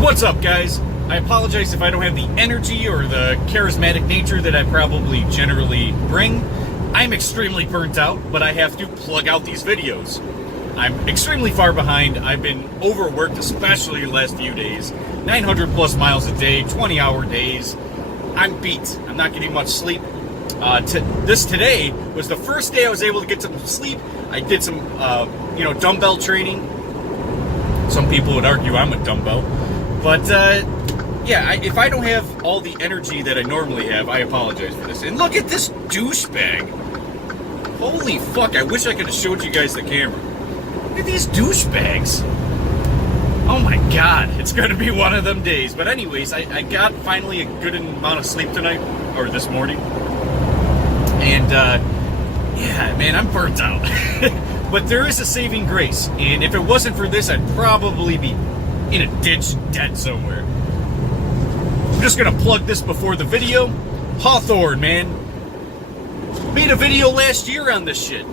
What's up, guys? I apologize if I don't have the energy or the charismatic nature that I probably generally bring. I'm extremely burnt out, but I have to plug out these videos. I'm extremely far behind. I've been overworked, especially the last few days. 900 plus miles a day, 20-hour days. I'm beat. I'm not getting much sleep. Today was the first day I was able to get some sleep. I did some, dumbbell training. Some people would argue I'm a dumbbell. But, if I don't have all the energy that I normally have, I apologize for this. And look at this douchebag. Holy fuck, I wish I could have showed you guys the camera. Look at these douchebags. Oh my god, it's going to be one of them days. But anyways, I got finally a good amount of sleep tonight, or this morning. And, man, I'm burnt out. But there is a saving grace. And if it wasn't for this, I'd probably be in a ditch dead somewhere. I'm just gonna plug this before the video. Hawthorne, man. Made a video last year on this shit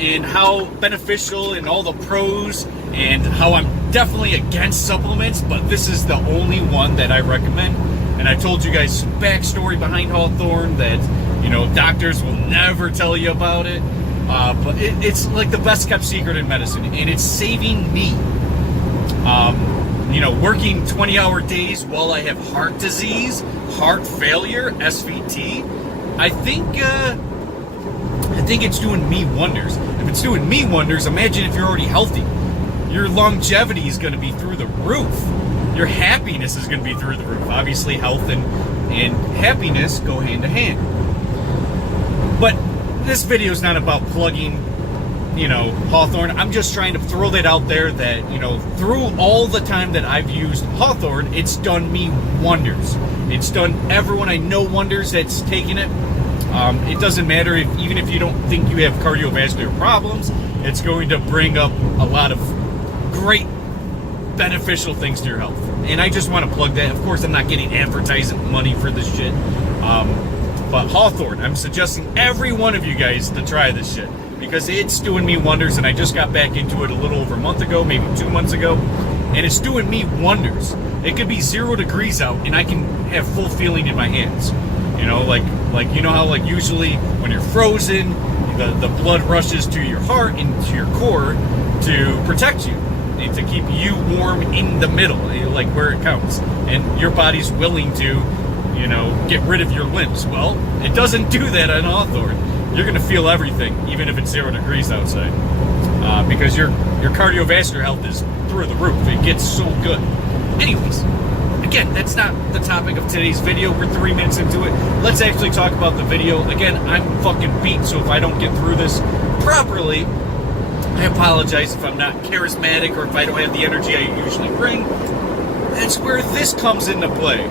and how beneficial and all the pros and how I'm definitely against supplements, but this is the only one that I recommend. And I told you guys some backstory behind Hawthorne that, doctors will never tell you about it. But it's like the best kept secret in medicine, and it's saving me. Working 20-hour days while I have heart disease, heart failure, SVT, I think it's doing me wonders. If it's doing me wonders, imagine if you're already healthy. Your longevity is going to be through the roof. Your happiness is going to be through the roof. Obviously, health and happiness go hand to hand. But this video is not about plugging Hawthorne. I'm just trying to throw that out there that, through all the time that I've used Hawthorne, it's done me wonders. It's done everyone I know wonders that's taken it. It doesn't matter even if you don't think you have cardiovascular problems, it's going to bring up a lot of great beneficial things to your health. And I just want to plug that. Of course, I'm not getting advertising money for this shit. But Hawthorne, I'm suggesting every one of you guys to try this shit, because it's doing me wonders, and I just got back into it a little over a month ago, maybe 2 months ago, and it's doing me wonders. It could be 0 degrees out, and I can have full feeling in my hands. How usually when you're frozen, the blood rushes to your heart and to your core to protect you and to keep you warm in the middle, like where it counts, and your body's willing to, get rid of your limbs. Well, it doesn't do that on Hawthorne. You're going to feel everything, even if it's 0 degrees outside, because your cardiovascular health is through the roof. It gets so good. Anyways, again, that's not the topic of today's video. We're 3 minutes into it. Let's actually talk about the video. Again, I'm fucking beat, so if I don't get through this properly, I apologize if I'm not charismatic or if I don't have the energy I usually bring. That's where this comes into play.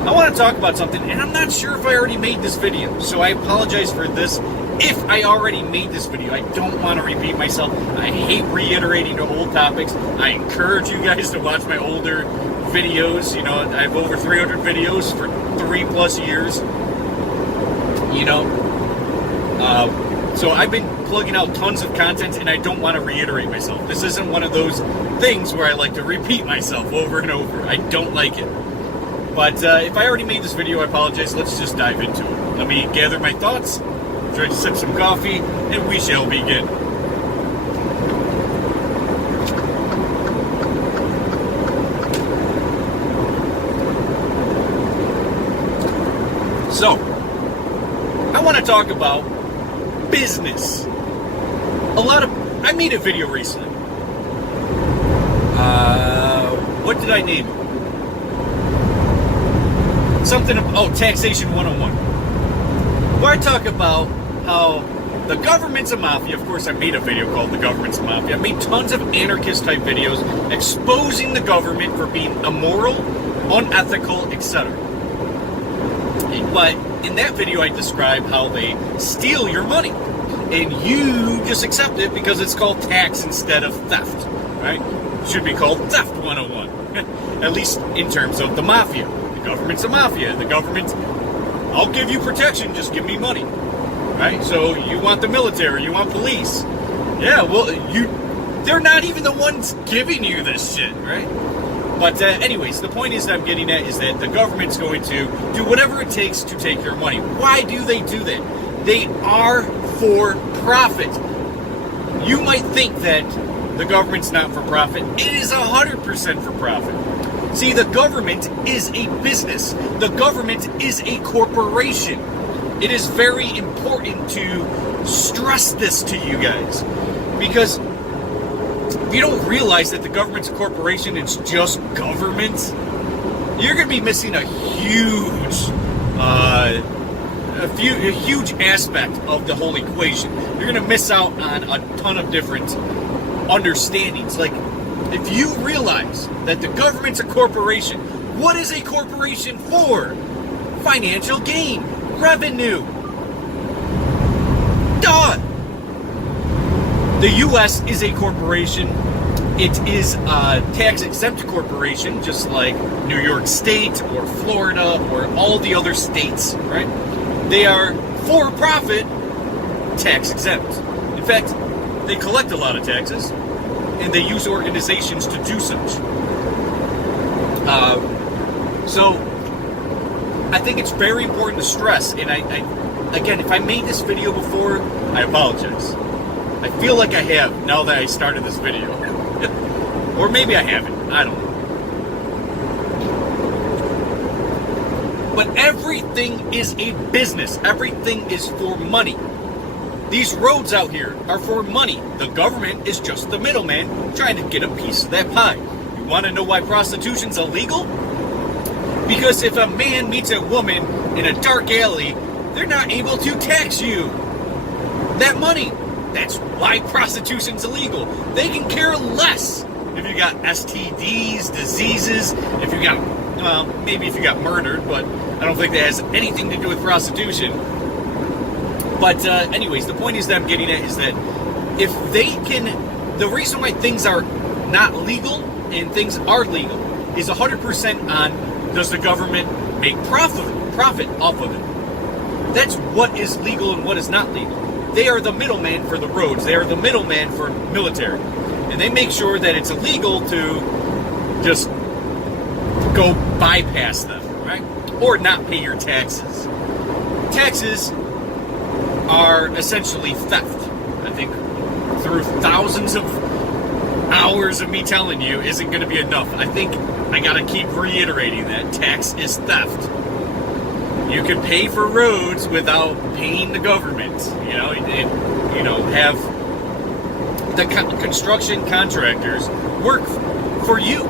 I want to talk about something, and I'm not sure if I already made this video, so I apologize for this. If I already made this video, I don't want to repeat myself. I hate reiterating the old topics. I encourage you guys to watch my older videos. I have over 300 videos for 3+ years. So I've been plugging out tons of content, and I don't want to reiterate myself. This isn't one of those things where I like to repeat myself over and over. I don't like it. But if I already made this video, I apologize. Let's just dive into it. Let me gather my thoughts, try to sip some coffee, and we shall begin. So, I want to talk about business. I made a video recently. What did I name it? Taxation 101. Where I talk about how the government's a mafia. Of course, I made a video called The Government's a Mafia. I made tons of anarchist type videos exposing the government for being immoral, unethical, etc. But in that video, I describe how they steal your money, and you just accept it because it's called tax instead of theft, right? It should be called Theft 101, at least in terms of the mafia. The government's a mafia. The government, I'll give you protection, just give me money, right? So you want the military, you want police. Yeah, well, they're not even the ones giving you this shit, right? But anyways, the point is that I'm getting at is that the government's going to do whatever it takes to take your money. Why do they do that? They are for profit. You might think that the government's not for profit. It is 100% for profit. See, the government is a business. The government is a corporation. It is very important to stress this to you guys, because if you don't realize that the government's a corporation, it's just government, you're going to be missing a huge aspect of the whole equation. You're going to miss out on a ton of different understandings. Like, if you realize that the government's a corporation, what is a corporation for? Financial gain, revenue. Duh! The U.S. is a corporation. It is a tax-exempt corporation, just like New York State or Florida or all the other states, right? They are for-profit, tax-exempt. In fact, they collect a lot of taxes, and they use organizations to do such. So, I think it's very important to stress, and I again, if I made this video before, I apologize. I feel like I have, now that I started this video. Or maybe I haven't, I don't know. But everything is a business. Everything is for money. These roads out here are for money. The government is just the middleman trying to get a piece of that pie. You want to know why prostitution's illegal? Because if a man meets a woman in a dark alley, they're not able to tax you that money. That's why prostitution's illegal. They can care less if you got STDs, diseases, if you got, well, maybe if you got murdered, but I don't think that has anything to do with prostitution. But anyways, the point is that I'm getting at is that if they can, the reason why things are not legal and things are legal is 100% on, does the government make profit off of it? That's what is legal and what is not legal. They are the middleman for the roads. They are the middleman for military. And they make sure that it's illegal to just go bypass them, right? Or not pay your taxes. Taxes are essentially theft. I think through thousands of hours of me telling you isn't going to be enough. I think I got to keep reiterating that tax is theft. You can pay for roads without paying the government, have the construction contractors work for you.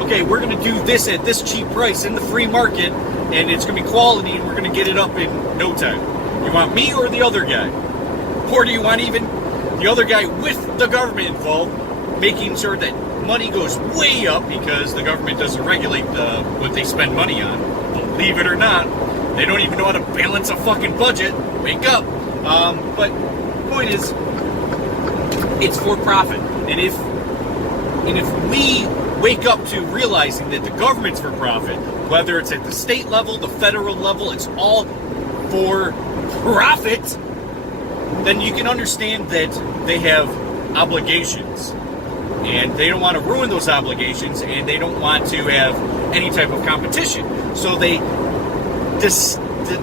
Okay, we're going to do this at this cheap price in the free market, and it's going to be quality, and we're going to get it up in no time. You want me or the other guy? Or do you want even the other guy with the government involved, making sure that money goes way up because the government doesn't regulate what they spend money on? Believe it or not, they don't even know how to balance a fucking budget. Wake up. But the point is, it's for profit. And if we wake up to realizing that the government's for profit, whether it's at the state level, the federal level, it's all for profit, then you can understand that they have obligations. And they don't want to ruin those obligations, and they don't want to have any type of competition. So they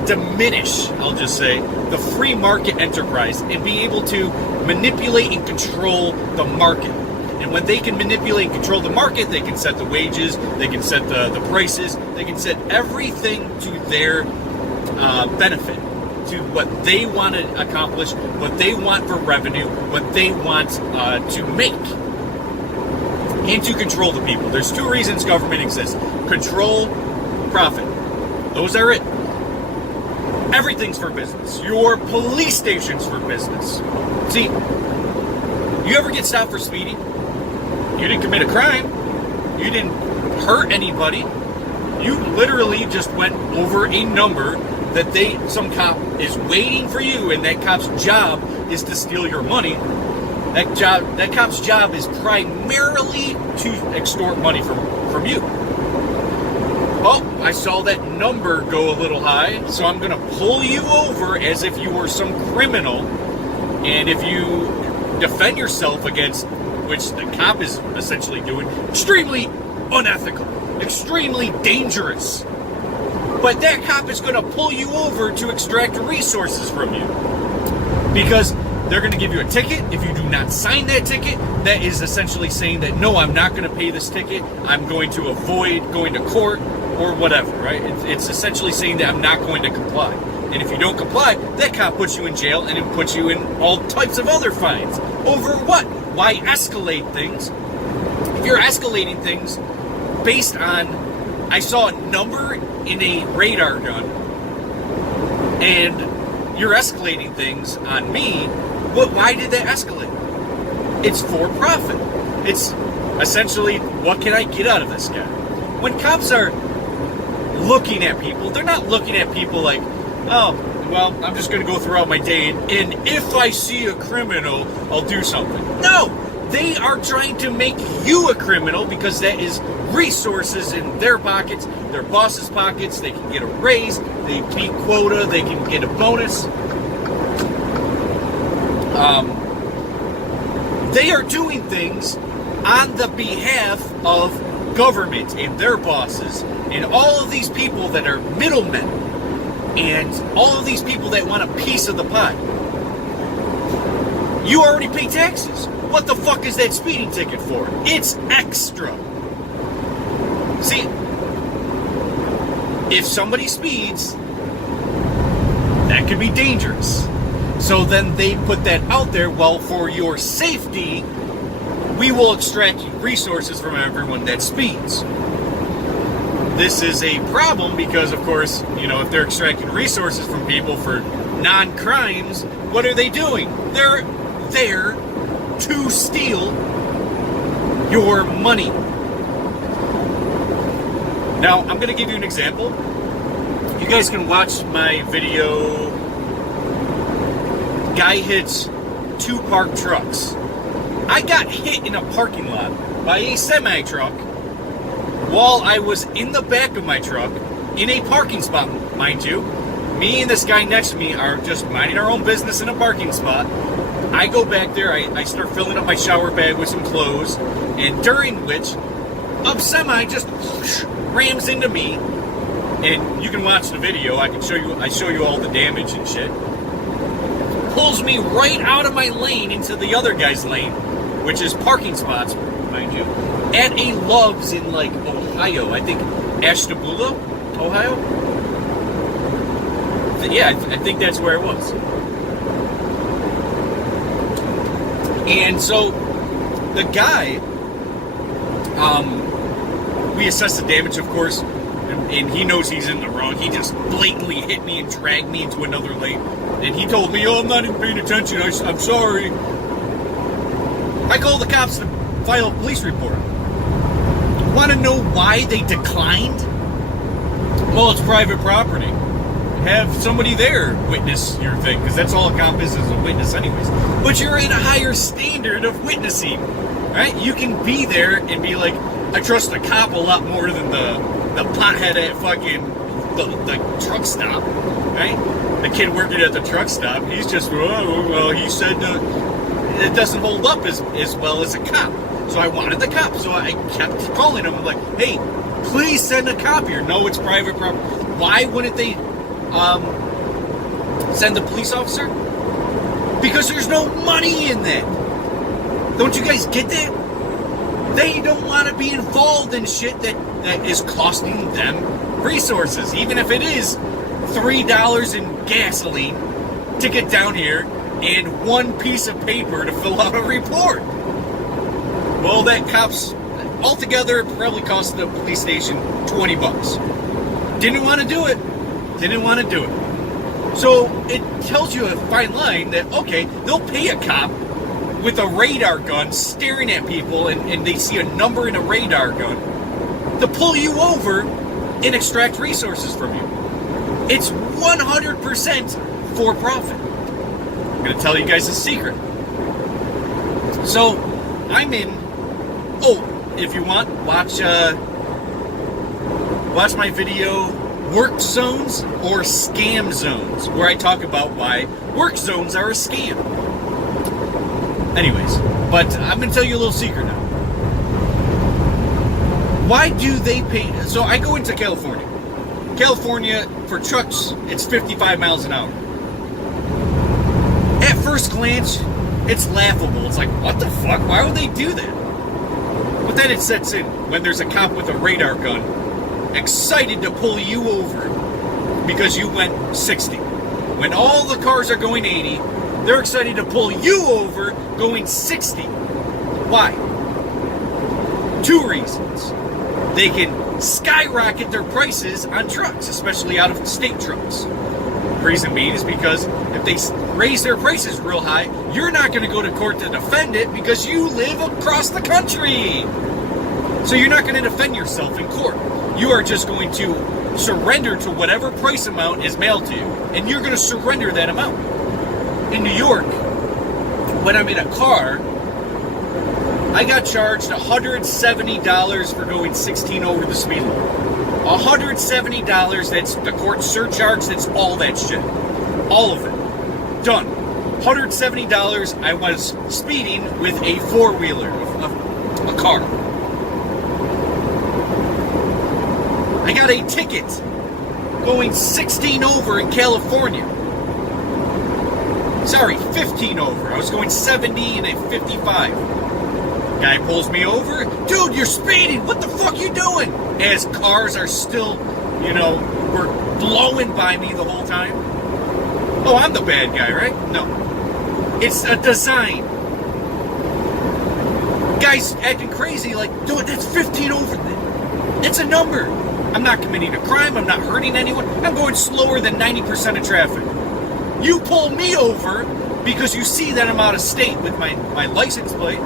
diminish, I'll just say, the free market enterprise and be able to manipulate and control the market. And when they can manipulate and control the market, they can set the wages, they can set the prices, they can set everything to their benefit, to what they want to accomplish, what they want for revenue, what they want to make, and to control the people. There's two reasons government exists: control, profit. Those are it. Everything's for business. Your police station's for business. See, you ever get stopped for speeding? You didn't commit a crime. You didn't hurt anybody. You literally just went over a number that some cop is waiting for you, and that cop's job is to steal your money. That cop's job is primarily to extort money from you. Oh, I saw that number go a little high, so I'm going to pull you over as if you were some criminal. And if you defend yourself against, which the cop is essentially doing, extremely unethical, extremely dangerous. But that cop is going to pull you over to extract resources from you. Because they're going to give you a ticket. If you do not sign that ticket, that is essentially saying that, no, I'm not going to pay this ticket. I'm going to avoid going to court or whatever, right? It's essentially saying that I'm not going to comply. And if you don't comply, that cop puts you in jail and it puts you in all types of other fines. Over what? Why escalate things? If you're escalating things based on, I saw a number in a radar gun, and you're escalating things on me, why did that escalate? It's for profit. It's essentially, what can I get out of this guy? When cops are looking at people, they're not looking at people like, oh, well, I'm just going to go throughout my day, and if I see a criminal, I'll do something. No! They are trying to make you a criminal because that is resources in their pockets, their boss's pockets. They can get a raise, they beat quota, they can get a bonus. They are doing things on the behalf of government and their bosses and all of these people that are middlemen and all of these people that want a piece of the pie. You already pay taxes. What the fuck is that speeding ticket for? It's extra. See, if somebody speeds, that could be dangerous. So then they put that out there, well, for your safety, we will extract resources from everyone that speeds. This is a problem because, of course, if they're extracting resources from people for non-crimes, what are they doing? They're there to steal your money. Now, I'm going to give you an example. You guys can watch my video. Guy hits 2 parked trucks. I got hit in a parking lot by a semi-truck while I was in the back of my truck in a parking spot, mind you. Me and this guy next to me are just minding our own business in a parking spot. I go back there, I start filling up my shower bag with some clothes, and during which a semi just rams into me, and you can watch the video. I show you all the damage and shit. Pulls me right out of my lane into the other guy's lane, which is parking spots, mind you, at a Love's in Ohio. I think Ashtabula, Ohio. Yeah, I think that's where it was. And so the guy, we assessed the damage, of course, and he knows he's in the wrong. He just blatantly hit me and dragged me into another lane. And he told me, oh, I'm not even paying attention. I'm sorry. I called the cops to file a police report. Want to know why they declined? Well, it's private property. Have somebody there witness your thing, because that's all a cop is a witness anyways. But you're in a higher standard of witnessing, right? You can be there and be like, I trust the cop a lot more than the pothead at fucking the truck stop, right? The kid working at the truck stop, he's just, oh, well, he said it doesn't hold up as well as a cop. So I wanted the cop, so I kept calling him. I'm like, hey, please send a cop here. No, it's private property. Why wouldn't they send the police officer? Because there's no money in that. Don't you guys get that? They don't want to be involved in shit that is costing them resources, even if it is $3 in gasoline to get down here and 1 piece of paper to fill out a report. Well, that cop's altogether probably cost the police station $20. Didn't want to do it. Didn't want to do it. So it tells you a fine line that, okay, they'll pay a cop with a radar gun staring at people and they see a number in a radar gun to pull you over and extract resources from you. It's 100% for profit. I'm going to tell you guys a secret. So I'm in, if you want, watch my video, Work Zones or Scam Zones, where I talk about why work zones are a scam. Anyways, but I'm going to tell you a little secret now. Why do they pay? So I go into California. California, for trucks, it's 55 miles an hour. At first glance, it's laughable. It's like, what the fuck? Why would they do that? But then it sets in when there's a cop with a radar gun excited to pull you over because you went 60. When all the cars are going 80, they're excited to pull you over going 60. Why? Two reasons. They can skyrocket their prices on trucks, especially out of state trucks. Reason being is because if they raise their prices real high, you're not going to go to court to defend it because you live across the country. So you're not going to defend yourself in court. You are just going to surrender to whatever price amount is mailed to you, and you're going to surrender that amount. In New York, when I'm in a car, I got charged $170 for going 16 over the speed limit. $170, that's the court surcharge, that's all that shit. All of it. Done. $170, I was speeding with a four-wheeler, a car. I got a ticket going 16 over in California. Sorry, 15 over. I was going 70 and a 55. Guy pulls me over. Dude, you're speeding. What the fuck you doing? As cars are still, were blowing by me the whole time. Oh, I'm the bad guy, right? No. It's a design. Guy's acting crazy like, dude, that's 15 over. It's a number. I'm not committing a crime. I'm not hurting anyone. I'm going slower than 90% of traffic. You pull me over because you see that I'm out of state with my license plate.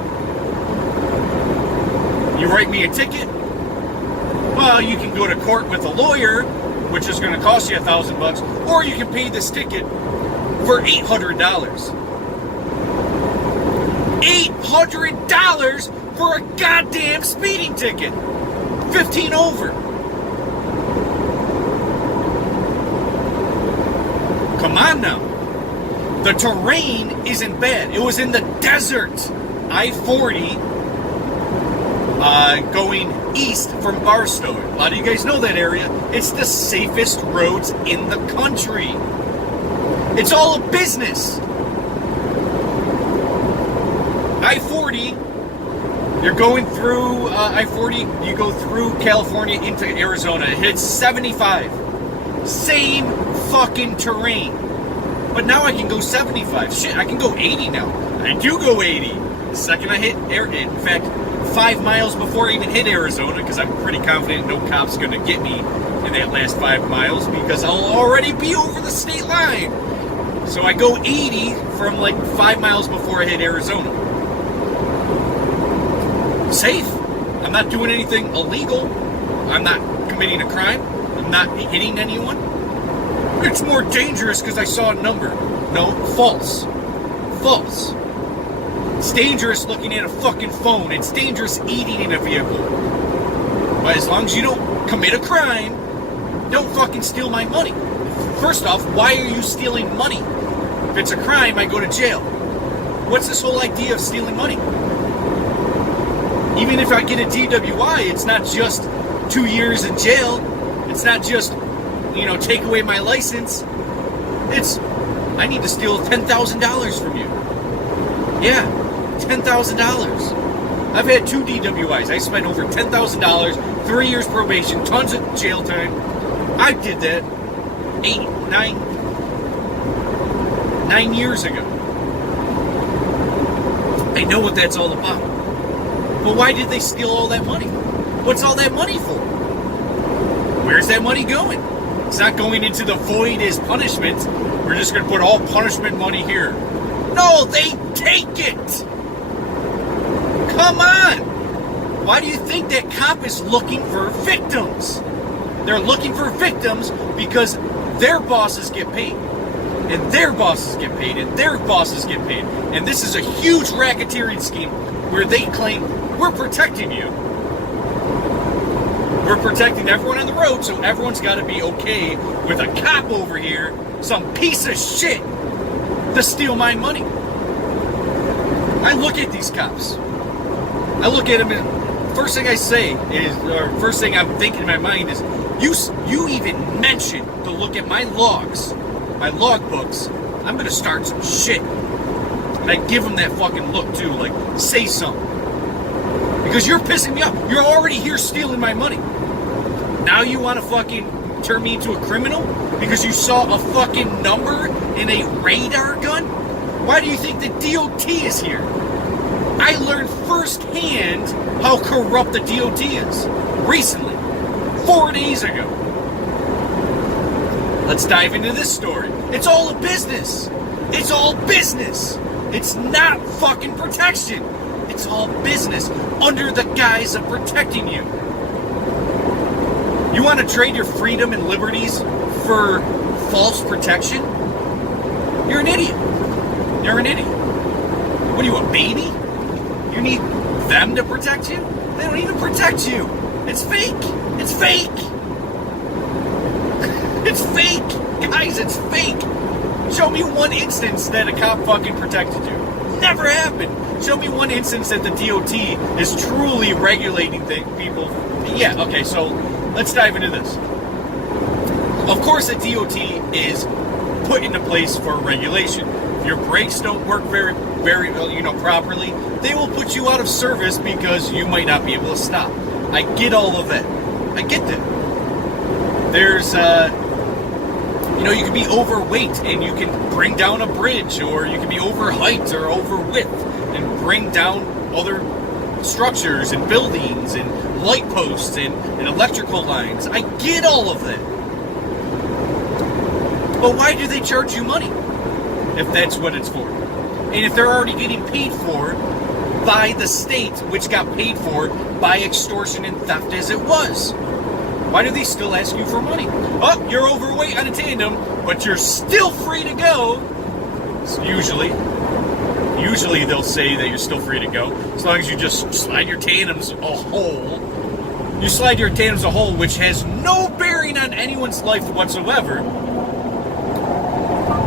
You write me a ticket. Well, you can go to court with a lawyer, which is going to cost you $1,000, or you can pay this ticket for $800. $800 for a goddamn speeding ticket. 15 over. Come on now. The terrain isn't bad. It was in the desert. I-40 going east from Barstow. A lot of you guys know that area. It's the safest roads in the country. It's all a business. I-40, you're going through I-40, you go through California into Arizona. It hits 75. Same fucking terrain. But now I can go 75. Shit, I can go 80 now. I do go 80. The second I hit in fact, 5 miles before I even hit Arizona, because I'm pretty confident no cop's going to get me in that last 5 miles because I'll already be over the state line. So I go 80 from like 5 miles before I hit Arizona. Safe. I'm not doing anything illegal. I'm not committing a crime. I'm not hitting anyone. It's more dangerous because I saw a number. No, false. False. It's dangerous looking at a fucking phone. It's dangerous eating in a vehicle. But as long as you don't commit a crime, don't fucking steal my money. First off, why are you stealing money? If it's a crime, I go to jail. What's this whole idea of stealing money? Even if I get a DWI, it's not just 2 years in jail. It's not just, take away my license. It's, I need to steal $10,000 from you. Yeah, $10,000. I've had 2 DWIs. I spent over $10,000, 3 years probation, tons of jail time. I did that 9 years ago. I know what that's all about. But why did they steal all that money? What's all that money for? Where's that money going? It's not going into the void as punishment. We're just going to put all punishment money here. No, they take it. Come on. Why do you think that cop is looking for victims? They're looking for victims because their bosses get paid. And their bosses get paid. And their bosses get paid. And this is a huge racketeering scheme where they claim, we're protecting you. We're protecting everyone on the road, so everyone's got to be okay with a cop over here, some piece of shit, to steal my money. I look at these cops. I look at them first thing I say is, or first thing I'm thinking in my mind is, you even mentioned to look at my logs, my logbooks. I'm gonna start some shit. And I give him that fucking look too, like, say something. Because you're pissing me off. You're already here stealing my money. Now you want to fucking turn me into a criminal? Because you saw a fucking number in a radar gun? Why do you think the DOT is here? I learned firsthand how corrupt the DOT is. Recently. 4 days ago. Let's dive into this story. It's all a business. It's all business. It's not fucking protection. It's all business under the guise of protecting you. You want to trade your freedom and liberties for false protection? You're an idiot. You're an idiot. What are you, a baby? You need them to protect you? They don't even protect you. It's fake. It's fake. It's fake. Guys, it's fake. Show me one instance that a cop fucking protected you. Never happened. Show me one instance that the DOT is truly regulating people. Yeah, okay, so let's dive into this. Of course, the DOT is put into place for regulation. If your brakes don't work very properly, they will put you out of service because you might not be able to stop. I get all of that. I get that. There's, you can be overweight and you can bring down a bridge, or you can be over height or over width and bring down other structures and buildings and light posts and electrical lines. I get all of that. But why do they charge you money if that's what it's for? And if they're already getting paid for by the state, which got paid for by extortion and theft as it was, why do they still ask you for money? Oh, you're overweight on a tandem, but you're still free to go. Usually they'll say that you're still free to go, as long as you just slide your tandems a hole. You slide your tandems a hole, which has no bearing on anyone's life whatsoever.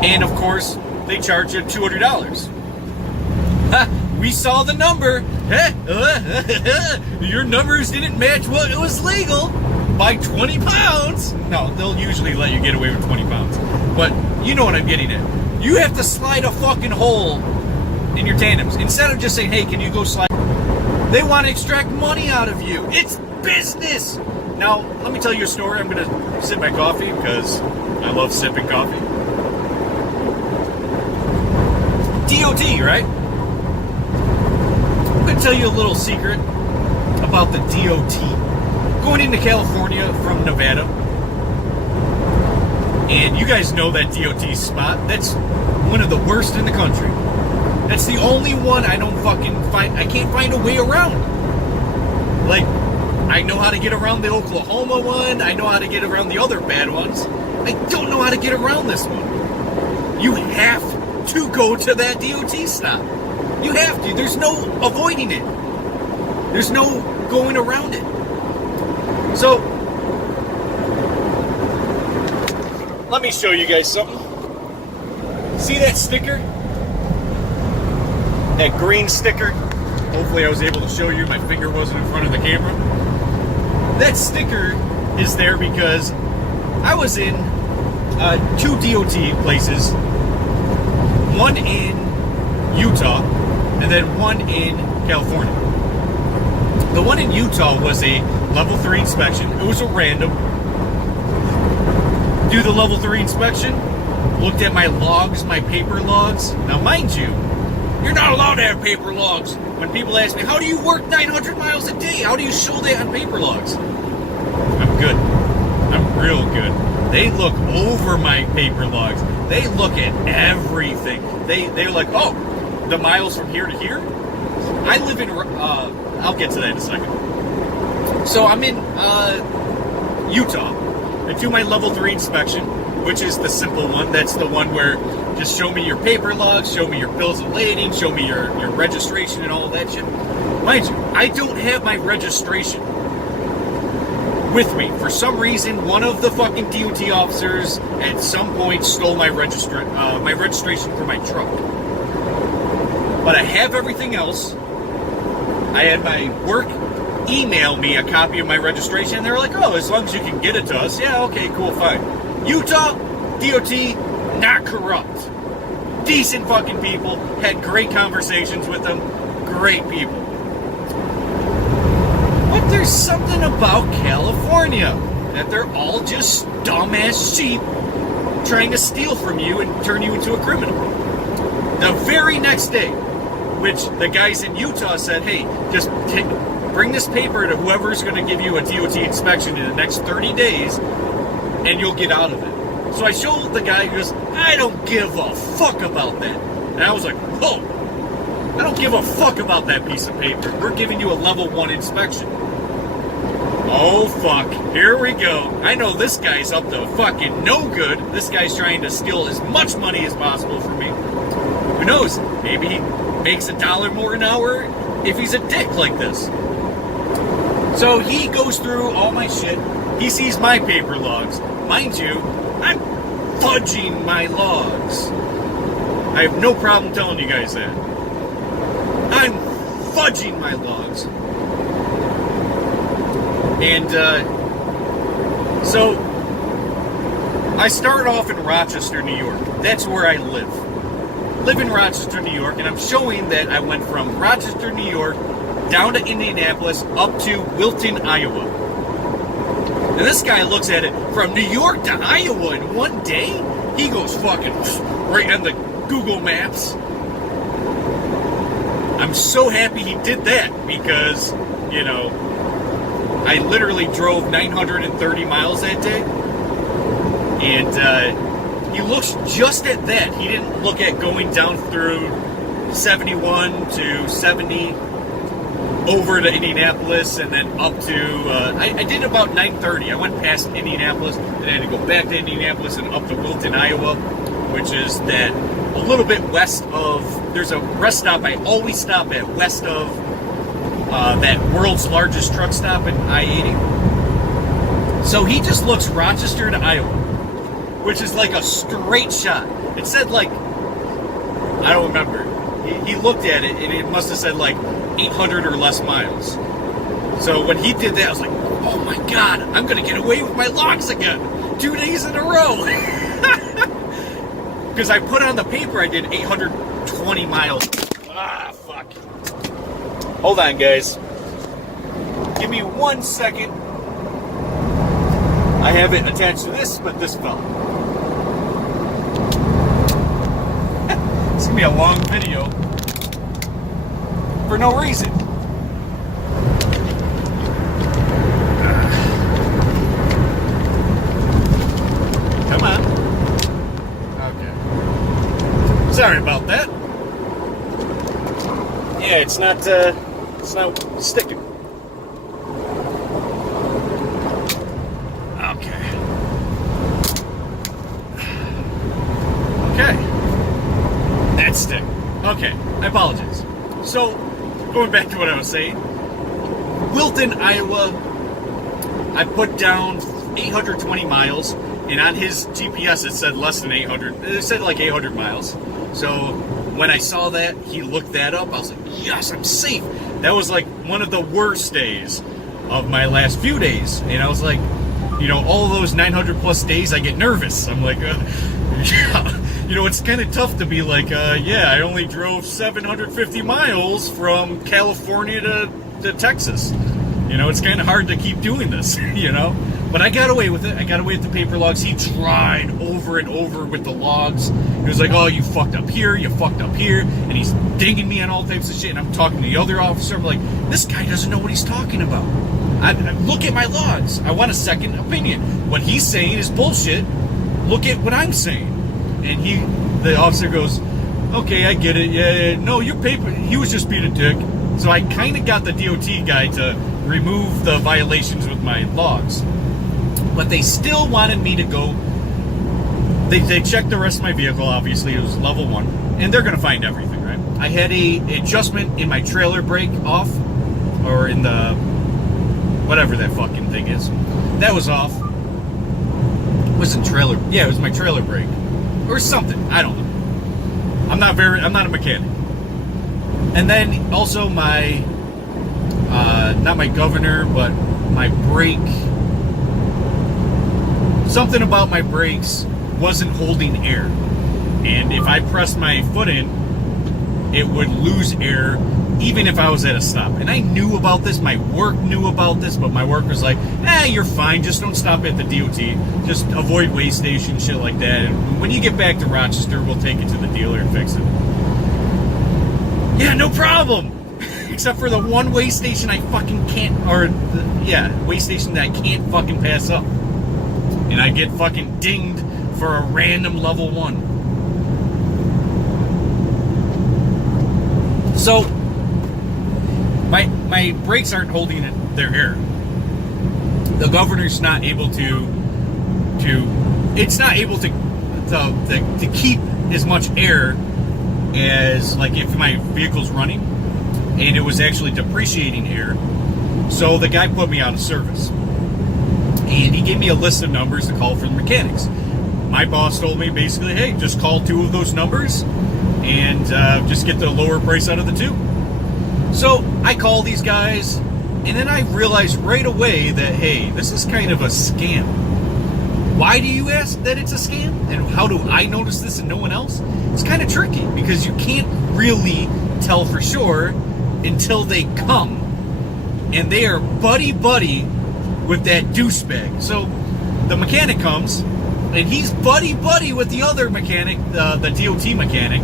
And of course, they charge you $200. We saw the number. Your numbers didn't match what it was legal by 20 pounds. No, they'll usually let you get away with 20 pounds. But you know what I'm getting at. You have to slide a fucking hole in your tandems. Instead of just saying, hey, can you go slide? They want to extract money out of you. It's business. Now, let me tell you a story. I'm going to sip my coffee because I love sipping coffee. DOT, right? I'm going to tell you a little secret about the DOT. Going into California from Nevada, and you guys know that DOT spot. That's one of the worst in the country. That's the only one I don't fucking find. I can't find a way around. Like, I know how to get around the Oklahoma one. I know how to get around the other bad ones. I don't know how to get around this one. You have to go to that DOT stop. You have to. There's no avoiding it. There's no going around it. So, let me show you guys something. See that sticker? That green sticker? Hopefully I was able to show you. My finger wasn't in front of the camera. That sticker is there because I was in 2 DOT places. One in Utah and then one in California. The one in Utah was a level 3 inspection. It was a random. Do the level 3 inspection. Looked at my logs, my paper logs. Now, mind you, you're not allowed to have paper logs. When people ask me, how do you work 900 miles a day? How do you show that on paper logs? I'm good. I'm real good. They look over my paper logs. They look at everything. They're like, oh, the miles from here to here? I live in, I'll get to that in a second. So I'm in Utah. I do my level 3 inspection, which is the simple one. That's the one where just show me your paper logs, show me your bills of lading, show me your registration and all of that shit. Mind you, I don't have my registration with me. For some reason, one of the fucking DOT officers at some point stole my registration for my truck. But I have everything else. I had my work email me a copy of my registration. And they were like, oh, as long as you can get it to us. Yeah, okay, cool, fine. Utah, DOT, not corrupt. Decent fucking people. Had great conversations with them. Great people. But there's something about California that they're all just dumbass sheep trying to steal from you and turn you into a criminal. The very next day, which the guys in Utah said, hey, just bring this paper to whoever's going to give you a DOT inspection in the next 30 days and you'll get out of it. So I showed the guy who goes, I don't give a fuck about that. And I was like, whoa, I don't give a fuck about that piece of paper. We're giving you a level 1 inspection. Oh, fuck. Here we go. I know this guy's up to fucking no good. This guy's trying to steal as much money as possible from me. Who knows? Maybe he makes $1 more an hour if he's a dick like this. So he goes through all my shit. He sees my paper logs. Mind you, I'm fudging my logs. I have no problem telling you guys that. I'm fudging my logs. And so I started off in Rochester, New York. That's where I live. Live in Rochester, New York, and I'm showing that I went from Rochester, New York, down to Indianapolis, up to Wilton, Iowa. And this guy looks at it from New York to Iowa in one day. He goes fucking right on the Google Maps. I'm so happy he did that because, you know, I literally drove 930 miles that day. And he looks just at that. He didn't look at going down through 71 to 70 over to Indianapolis and then up to, I did about 930. I went past Indianapolis and I had to go back to Indianapolis and up to Wilton, Iowa, which is that a little bit west of, there's a rest stop I always stop at west of that world's largest truck stop at I-80. So he just looks Rochester to Iowa, which is like a straight shot. It said like, I don't remember. He looked at it and it must have said like 800 or less miles. So when he did that, I was like, oh my God, I'm going to get away with my logs again. 2 days in a row. Because I put on the paper I did 820 miles. Ah, fuck. Hold on, guys. Give me 1 second. I have it attached to this, but this fell. It's going to be a long video for no reason. Come on. Okay. Sorry about that. Yeah, it's not sticking. Okay. Okay. That's sticking. Okay, I apologize. So, going back to what I was saying, Wilton, Iowa, I put down 820 miles, and on his GPS it said less than 800. It said like 800 miles. So when I saw that, he looked that up. I was like, yes, I'm safe. That was like one of the worst days of my last few days. And I was like, you know, all those 900 plus days, I get nervous. I'm like, yeah. You know, it's kind of tough to be like, yeah, I only drove 750 miles from California to Texas. You know, it's kind of hard to keep doing this, you know? But I got away with it. I got away with the paper logs. He tried over and over with the logs. He was like, oh, you fucked up here, you fucked up here. And he's dinging me on all types of shit. And I'm talking to the other officer. I'm like, this guy doesn't know what he's talking about. I look at my logs. I want a second opinion. What he's saying is bullshit. Look at what I'm saying. And the officer goes, okay, I get it. Yeah, no, your paper, he was just being a dick. So I kind of got the DOT guy to remove the violations with my logs. But they still wanted me to go. They checked the rest of my vehicle, obviously. It was level 1. And they're going to find everything, right? I had a adjustment in my trailer brake off. Or in the, whatever that fucking thing is. That was off. It wasn't trailer. Yeah, it was my trailer brake. Or something. I don't know. I'm not a mechanic. And then also my not my governor, but my brake. Something about my brakes wasn't holding air. And if I pressed my foot in, it would lose air even if I was at a stop. And I knew about this, my work knew about this, but my work was like, you're fine, just don't stop at the DOT. Just avoid way station, shit like that. And when you get back to Rochester, we'll take it to the dealer and fix it. Yeah, no problem. Except for the one way station I fucking can't, way station that I can't fucking pass up. And I get fucking dinged for a random level 1. So, my brakes aren't holding their air. The governor's not able to keep as much air as, like, if my vehicle's running, and it was actually depreciating air. So the guy put me out of service, and he gave me a list of numbers to call for the mechanics. My boss told me basically, hey, just call 2 of those numbers and just get the lower price out of the 2. So I call these guys, and then I realized right away that, hey, this is kind of a scam. Why do you ask that it's a scam? And how do I notice this and no one else? It's kind of tricky because you can't really tell for sure until they come and they are buddy-buddy with that douchebag. So the mechanic comes, and he's buddy-buddy with the other mechanic, the DOT mechanic,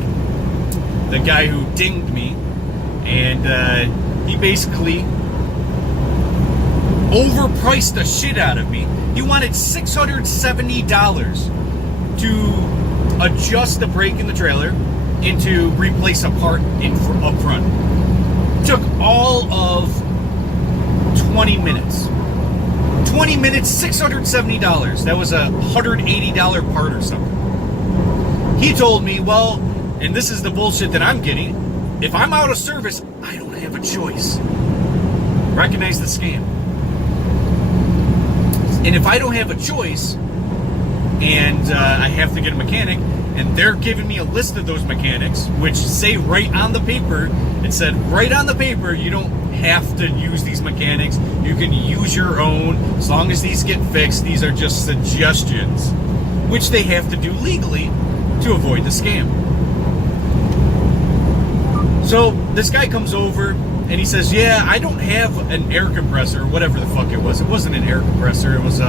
the guy who dinged me, and he basically overpriced the shit out of me. He wanted $670 to adjust the brake in the trailer and to replace a part up front. It took all of 20 minutes. 20 minutes, $670. That was a $180 part or something. He told me, well, and this is the bullshit that I'm getting, if I'm out of service, I don't have a choice. Recognize the scam. And if I don't have a choice, and I have to get a mechanic, and they're giving me a list of those mechanics, which say right on the paper, it said right on the paper, you don't have to use these mechanics. You can use your own. As long as these get fixed, these are just suggestions, which they have to do legally to avoid the scam. So this guy comes over and he says, yeah, I don't have an air compressor, or whatever the fuck it was. It wasn't an air compressor. It was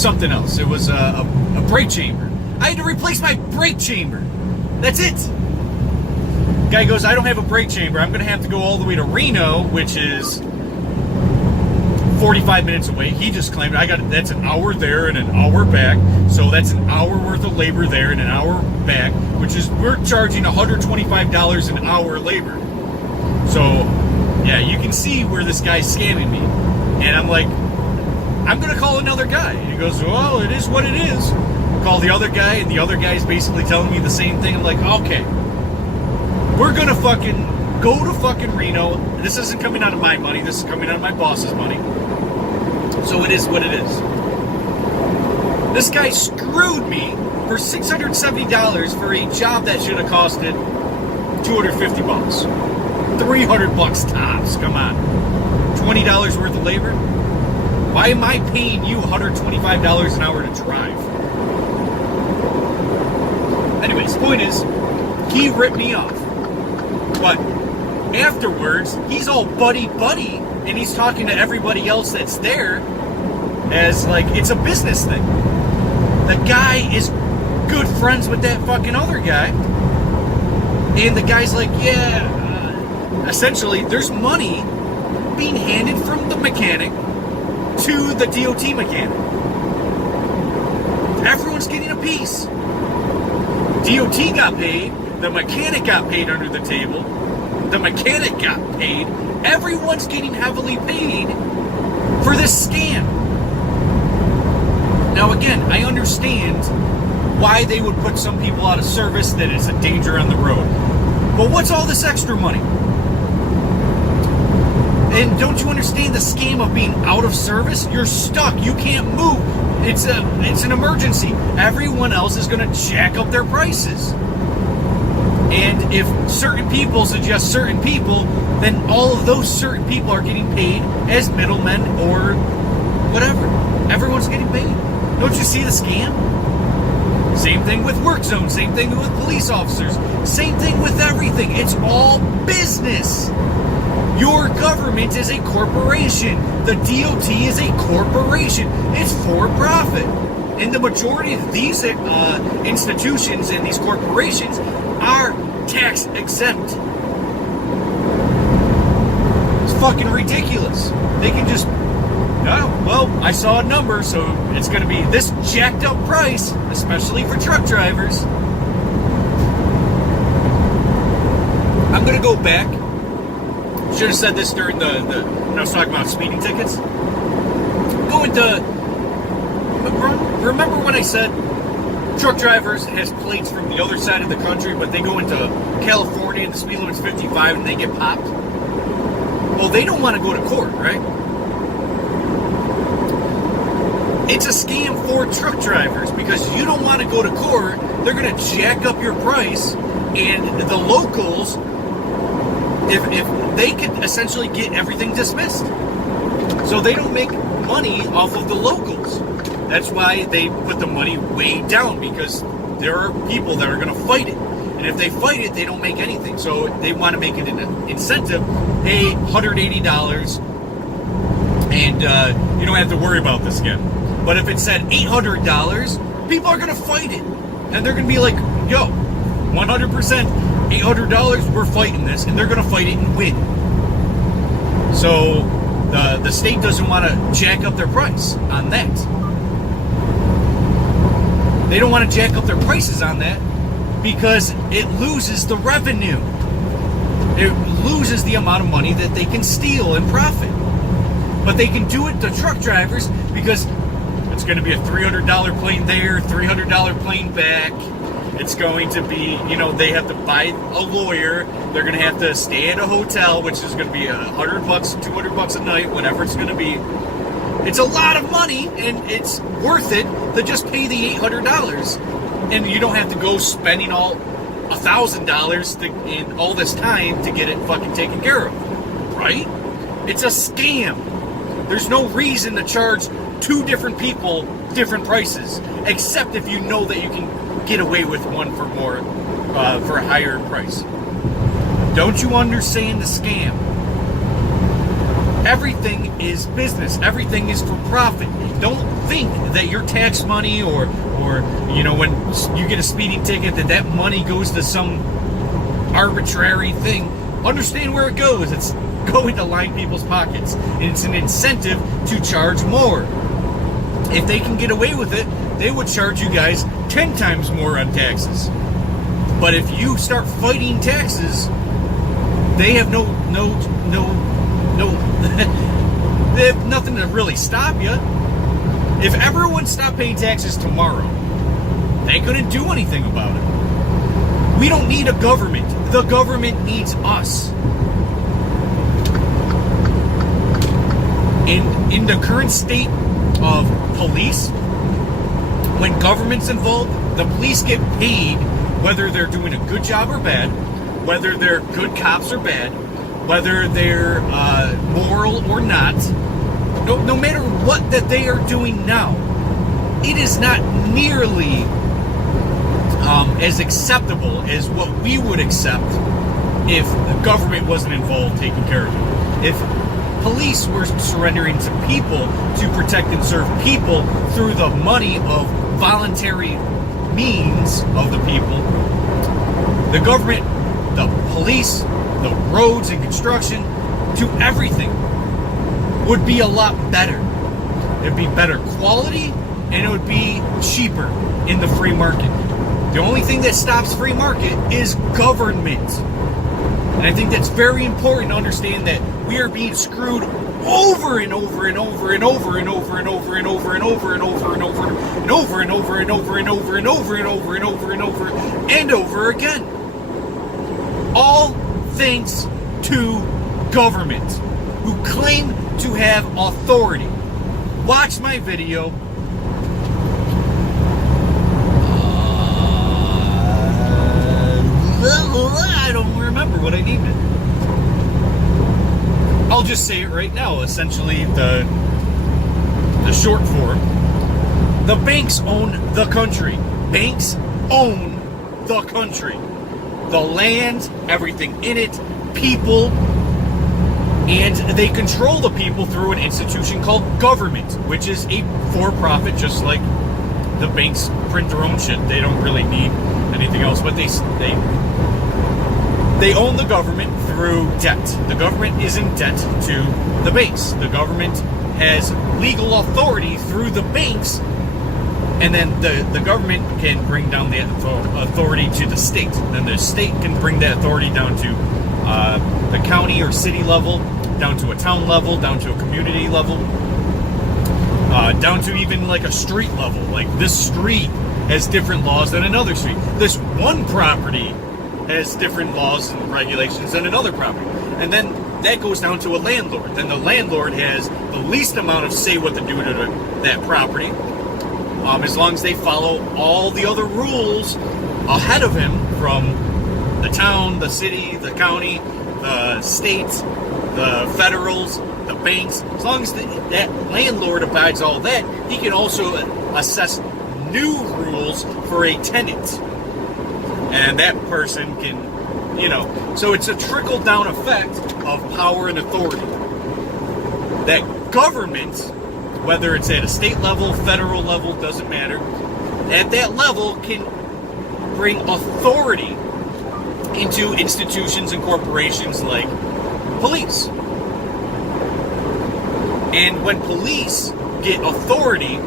something else. It was a brake chamber. I had to replace my brake chamber. That's it. Guy goes, I don't have a brake chamber. I'm going to have to go all the way to Reno, which is 45 minutes away. He just claimed that's an hour there and an hour back. So that's an hour worth of labor there and an hour back, which is, we're charging $125 an hour labor. So, yeah, you can see where this guy's scamming me. And I'm like, I'm going to call another guy. And he goes, well, it is what it is. Call the other guy, and the other guy's basically telling me the same thing. I'm like, okay, we're going to fucking go to fucking Reno. This isn't coming out of my money. This is coming out of my boss's money. So it is what it is. This guy screwed me for $670 for a job that should have costed $250. $300 tops. Come on. $20 worth of labor? Why am I paying you $125 an hour to drive? Anyways, point is, he ripped me off. But afterwards, he's all buddy-buddy, and he's talking to everybody else that's there as, like, it's a business thing. The guy is good friends with that fucking other guy. And the guy's like, yeah, essentially, there's money being handed from the mechanic to the DOT mechanic. Everyone's getting a piece. DOT got paid. The mechanic got paid under the table. The mechanic got paid. Everyone's getting heavily paid for this scam. Now again, I understand why they would put some people out of service, that it's a danger on the road. But what's all this extra money? And don't you understand the scam of being out of service? You're stuck. You can't move. It's an emergency. Everyone else is going to jack up their prices. And if certain people suggest certain people, then all of those certain people are getting paid as middlemen or whatever. Everyone's getting paid. Don't you see the scam? Same thing with work zones. Same thing with police officers. Same thing with everything. It's all business. Your government is a corporation. The DOT is a corporation. It's for profit. And the majority of these institutions and these corporations are tax exempt. It's fucking ridiculous. They can just, oh, well, I saw a number, so it's going to be this jacked up price, especially for truck drivers. I'm going to go back. Should have said this during the when I was talking about speeding tickets. Going to, remember when I said truck drivers has plates from the other side of the country, but they go into California and the speed limit's 55 and they get popped? Well, they don't want to go to court, right? It's a scam for truck drivers because you don't want to go to court. They're going to jack up your price, and the locals, if they could essentially get everything dismissed. So they don't make money off of the locals. That's why they put the money way down, because there are people that are going to fight it. And if they fight it, they don't make anything. So they want to make it an incentive. Hey, $180, and you don't have to worry about this again. But if it said $800, people are going to fight it. And they're going to be like, yo, 100%, $800, we're fighting this. And they're going to fight it and win. So the state doesn't want to jack up their price on that. They don't want to jack up their prices on that because it loses the revenue. It loses the amount of money that they can steal and profit. But they can do it to truck drivers because it's going to be a $300 plane there, $300 plane back. It's going to be, they have to buy a lawyer. They're going to have to stay at a hotel, which is going to be $100, $200 a night, whatever it's going to be. It's a lot of money, and it's worth it to just pay the $800. And you don't have to go spending all $1,000 in all this time to get it fucking taken care of, right? It's a scam. There's no reason to charge two different people different prices, except if you know that you can get away with one for more, for a higher price. Don't you understand the scam? Everything is business. Everything is for profit. Don't think that your tax money or when you get a speeding ticket that money goes to some arbitrary thing. Understand where it goes. It's going to line people's pockets. And it's an incentive to charge more. If they can get away with it, they would charge you guys 10 times more on taxes. But if you start fighting taxes, they have no they have nothing to really stop you. If everyone stopped paying taxes tomorrow, they couldn't do anything about it. We don't need a government. The government needs us. In the current state of police, when government's involved, the police get paid whether they're doing a good job or bad, whether they're good cops or bad, whether they're moral or not. No matter what that they are doing now, it is not nearly as acceptable as what we would accept if the government wasn't involved taking care of it. If police were surrendering to people to protect and serve people through the money of voluntary means of the people, the government, the police, the roads and construction, to everything would be a lot better. It'd be better quality, and it would be cheaper in the free market. The only thing that stops free market is government. And I think that's very important to understand that we are being screwed over and over and over and over and over and over and over and over and over and over and over and over and over and over and over and over and over and over and over again. All thanks to government, who claim to have authority. Watch my video. don't remember what I named it. I'll just say it right now. Essentially, the short form. The banks own the country. Banks own the country. The land, everything in it, people, and they control the people through an institution called government, which is a for-profit, just like the banks print their own shit. They don't really need anything else, but they own the government through debt. The government is in debt to the banks. The government has legal authority through the banks, and then the government can bring down the authority to the state. Then the state can bring that authority down to the county or city level, down to a town level, down to a community level, down to even like a street level. Like this street has different laws than another street. This one property has different laws and regulations than another property. And then that goes down to a landlord. Then the landlord has the least amount of say what to do to that property, as long as they follow all the other rules ahead of him from the town, the city, the county, the state, the federals, the banks. As long as that landlord abides all that, he can also assess new rules for a tenant. And that person can, so it's a trickle-down effect of power and authority. That government, whether it's at a state level, federal level, doesn't matter, at that level can bring authority into institutions and corporations like police. And when police get authority,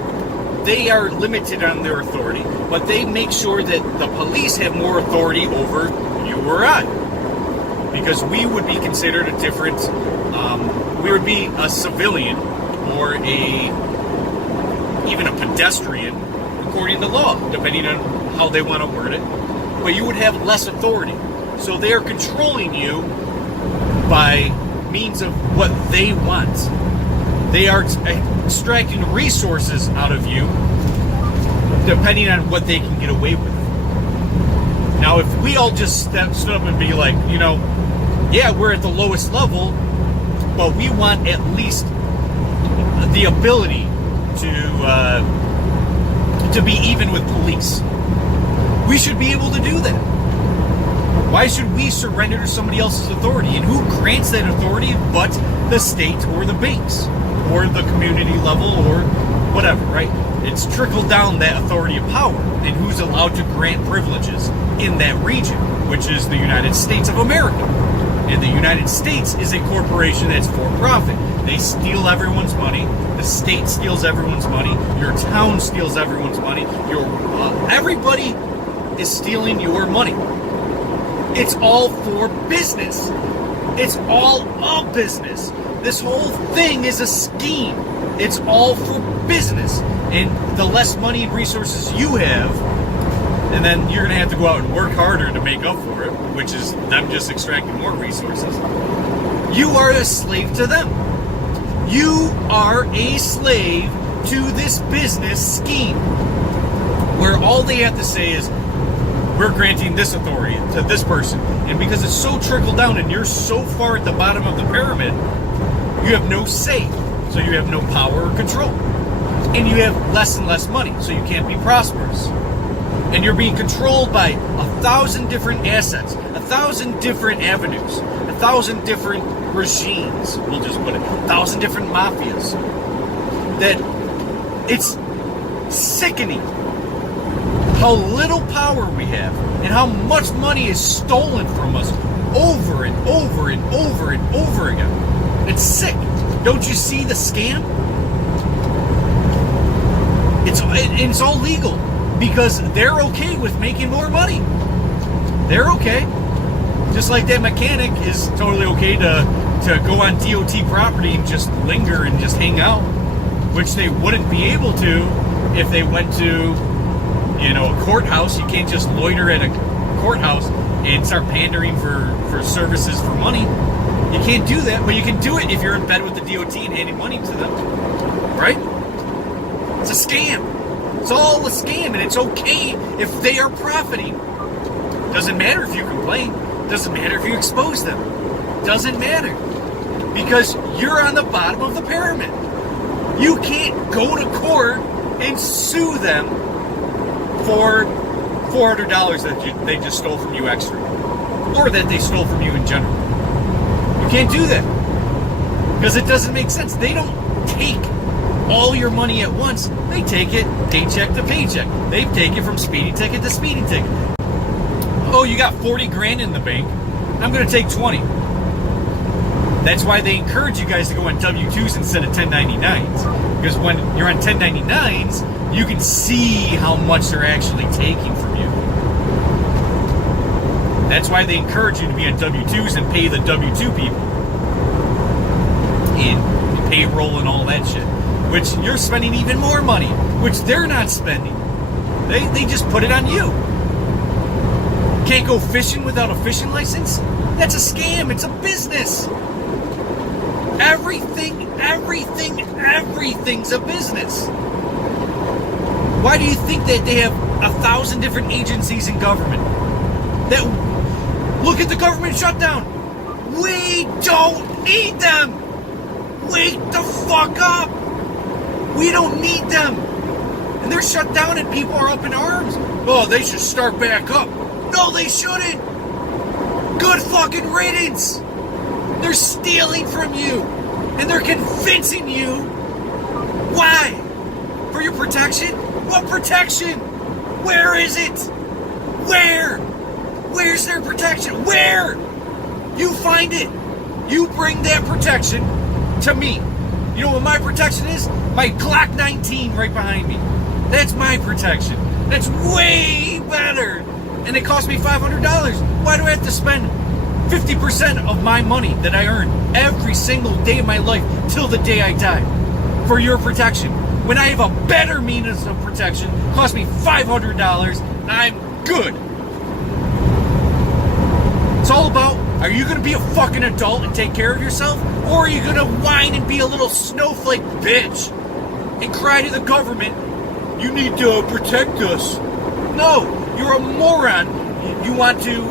they are limited on their authority, but they make sure that the police have more authority over you or I. Because we would be considered a different, we would be a civilian or even a pedestrian according to law, depending on how they want to word it. But you would have less authority. So they are controlling you by means of what they want. They are extracting resources out of you depending on what they can get away with. Now, if we all just stood up and be like, yeah, we're at the lowest level, but we want at least the ability to be even with police. We should be able to do that. Why should we surrender to somebody else's authority? And who grants that authority but the state or the banks or the community level or whatever, right? It's trickled down that authority of power and who's allowed to grant privileges in that region, which is the United States of America. And the United States is a corporation that's for profit. They steal everyone's money. The state steals everyone's money. Your town steals everyone's money. Everybody is stealing your money. It's all for business. It's all a business. This whole thing is a scheme. It's all for business. And the less money and resources you have, and then you're going to have to go out and work harder to make up for it, which is them just extracting more resources. You are a slave to them. You are a slave to this business scheme, where all they have to say is, we're granting this authority to this person. And because it's so trickled down and you're so far at the bottom of the pyramid, you have no say. So you have no power or control. And you have less and less money, so you can't be prosperous. And you're being controlled by 1,000 different assets, 1,000 different avenues, 1,000 different regimes, we'll just put it, 1,000 different mafias. That it's sickening how little power we have and how much money is stolen from us over and over and over and over again. It's sick. Don't you see the scam? It's all legal because they're okay with making more money. They're okay. Just like that mechanic is totally okay to go on DOT property and just linger and just hang out, which they wouldn't be able to if they went to, a courthouse. You can't just loiter at a courthouse and start pandering for services for money. You can't do that, but you can do it if you're in bed with the DOT and handing money to them, right? It's a scam. It's all a scam, and it's okay if they are profiting. Doesn't matter if you complain. Doesn't matter if you expose them. Doesn't matter. Because you're on the bottom of the pyramid. You can't go to court and sue them for $400 that they just stole from you extra. Or that they stole from you in general. You can't do that. Because it doesn't make sense. They don't take all your money at once. They take it paycheck to paycheck. They take it from speeding ticket to speeding ticket. Oh, you got 40 grand in the bank. I'm going to take 20. That's why they encourage you guys to go on W-2s instead of 1099s. Because when you're on 1099s, you can see how much they're actually taking from you. That's why they encourage you to be on W-2s and pay the W-2 people. In payroll and all that shit. Which you're spending even more money. Which they're not spending. They just put it on you. Can't go fishing without a fishing license? That's a scam. It's a business. Everything's a business. Why do you think that they have 1,000 different agencies in government? That look at the government shutdown. We don't need them. Wake the fuck up. We don't need them. And they're shut down and people are up in arms. Oh, they should start back up. No, they shouldn't. Good fucking riddance. They're stealing from you. And they're convincing you. Why? For your protection? What protection? Where is it? Where? Where's their protection? Where? You find it. You bring that protection to me. You know what my protection is? My Glock 19 right behind me. That's my protection. That's way better. And it cost me $500. Why do I have to spend 50% of my money that I earn every single day of my life till the day I die for your protection? When I have a better means of protection, cost me $500, and I'm good. It's all about, are you going to be a fucking adult and take care of yourself? Or are you going to whine and be a little snowflake bitch and cry to the government, you need to protect us? No, you're a moron. You want to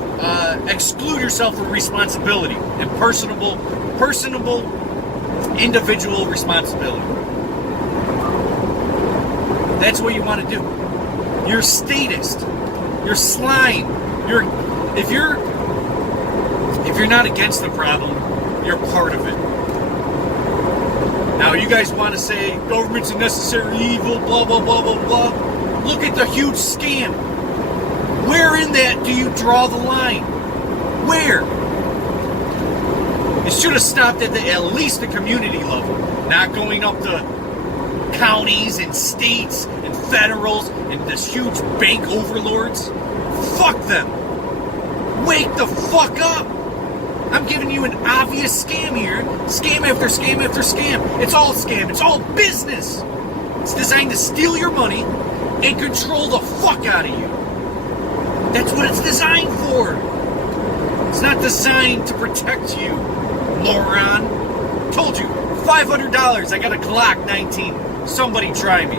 exclude yourself from responsibility and personable individual responsibility. That's what you want to do. You're statist. You're slime. If you're not against the problem, you're part of it. Now, you guys want to say government's a necessary evil, blah, blah, blah, blah, blah. Look at the huge scam. Where in that do you draw the line? Where? It should have stopped at least the community level, not going up to counties and states and federals and this huge bank overlords. Fuck them. Wake the fuck up. I'm giving you an obvious scam here. Scam after scam after scam. It's all scam. It's all business. It's designed to steal your money and control the fuck out of you. That's what it's designed for. It's not designed to protect you, moron. Told you, $500. I got a Glock 19. Somebody try me.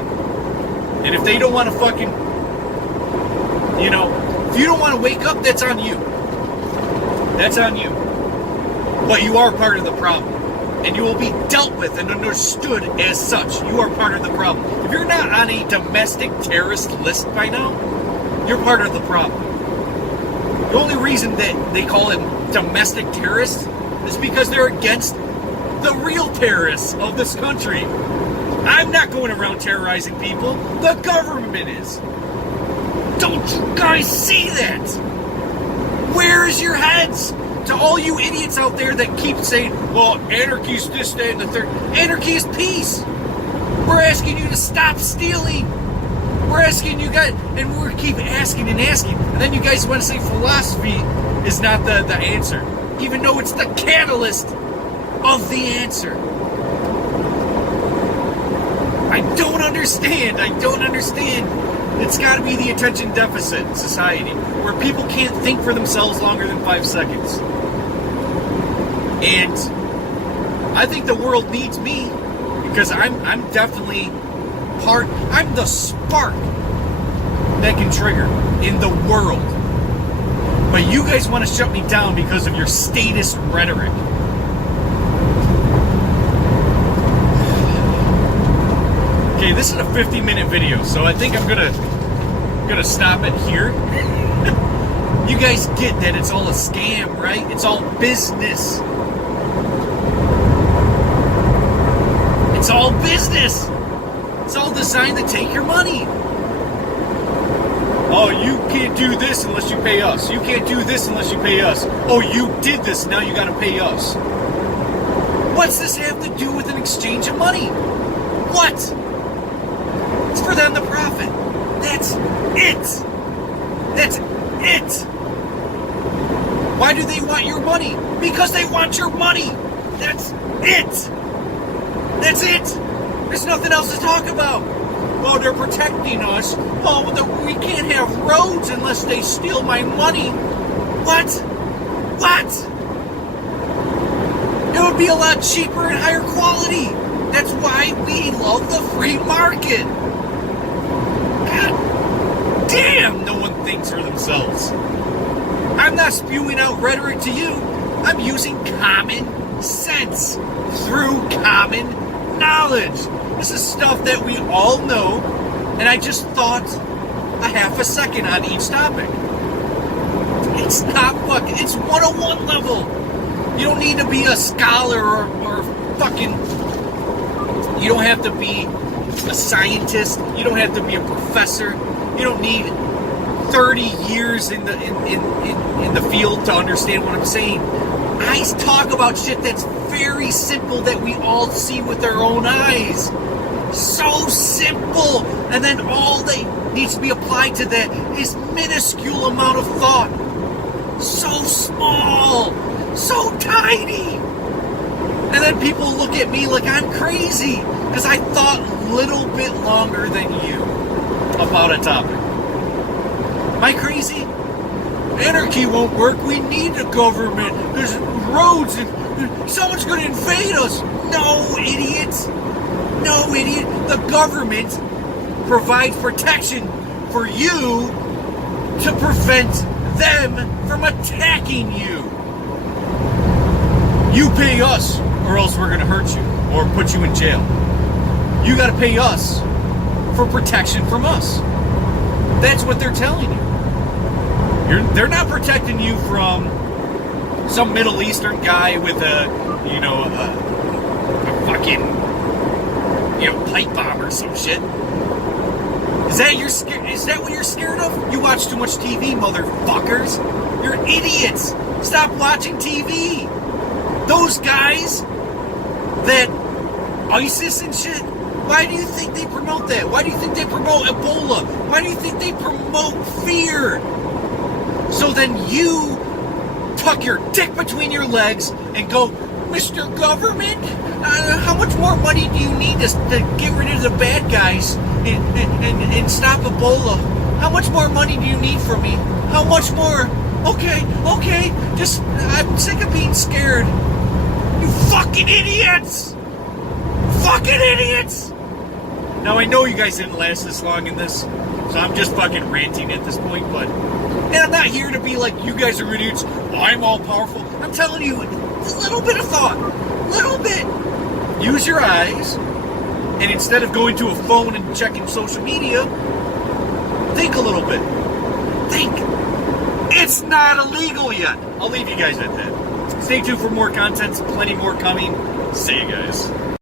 And if they don't want to fucking, if you don't want to wake up, that's on you. That's on you. But you are part of the problem. And you will be dealt with and understood as such. You are part of the problem. If you're not on a domestic terrorist list by now, you're part of the problem. The only reason that they call them domestic terrorists is because they're against the real terrorists of this country. I'm not going around terrorizing people. The government is. Don't you guys see that? Where is your heads? To all you idiots out there that keep saying, well, anarchy is this, that, and the third. Anarchy is peace. We're asking you to stop stealing. We're asking you guys, and we keep asking and asking. And then you guys want to say philosophy is not the answer, even though it's the catalyst of the answer. I don't understand. It's got to be the attention deficit society, where people can't think for themselves longer than 5 seconds. And I think the world needs me, because I'm definitely I'm the spark that can trigger in the world. But you guys want to shut me down because of your statist rhetoric. Okay, this is a 50-minute video, so I think I'm gonna stop it here. You guys get that it's all a scam, right? It's all business. It's all business. It's all designed to take your money. Oh, you can't do this unless you pay us. You can't do this unless you pay us. Oh, you did this, now you gotta pay us. What's this have to do with an exchange of money? What? It's for them to profit. That's it. That's it. Why do they want your money? Because they want your money. That's it. That's it. There's nothing else to talk about. Oh, they're protecting us. Oh, we can't have roads unless they steal my money. What? What? It would be a lot cheaper and higher quality. That's why we love the free market. God damn, no one thinks for themselves. I'm not spewing out rhetoric to you. I'm using common sense through common knowledge. This is stuff that we all know, and I just thought a half a second on each topic. It's not fucking, it's 101 level. You don't need to be a scholar or fucking, you don't have to be a scientist. You don't have to be a professor. You don't need 30 years in the field to understand what I'm saying. I talk about shit that's very simple that we all see with our own eyes. So simple. And then all that needs to be applied to that is minuscule amount of thought. So small. So tiny. And then people look at me like I'm crazy because I thought a little bit longer than you about a topic. Am I crazy? Anarchy won't work. We need a government. There's roads and someone's going to invade us. No, idiots. No, idiot. The government provides protection for you to prevent them from attacking you. You pay us or else we're going to hurt you or put you in jail. You got to pay us for protection from us. That's what they're telling you. They're not protecting you from some Middle Eastern guy with a fucking, pipe bomb or some shit. Is that what you're scared of? You watch too much TV, motherfuckers. You're idiots. Stop watching TV. Those guys that ISIS and shit, why do you think they promote that? Why do you think they promote Ebola? Why do you think they promote fear? So then you tuck your dick between your legs and go, Mr. Government, how much more money do you need to get rid of the bad guys and stop Ebola? How much more money do you need from me? How much more? Okay, just, I'm sick of being scared. You fucking idiots! Fucking idiots! Now I know you guys didn't last this long in this, so I'm just fucking ranting at this point, and I'm not here to be like, you guys are idiots, I'm all powerful. I'm telling you, a little bit of thought, little bit. Use your eyes, and instead of going to a phone and checking social media, think a little bit. Think. It's not illegal yet. I'll leave you guys at that. Stay tuned for more content, plenty more coming. See you guys.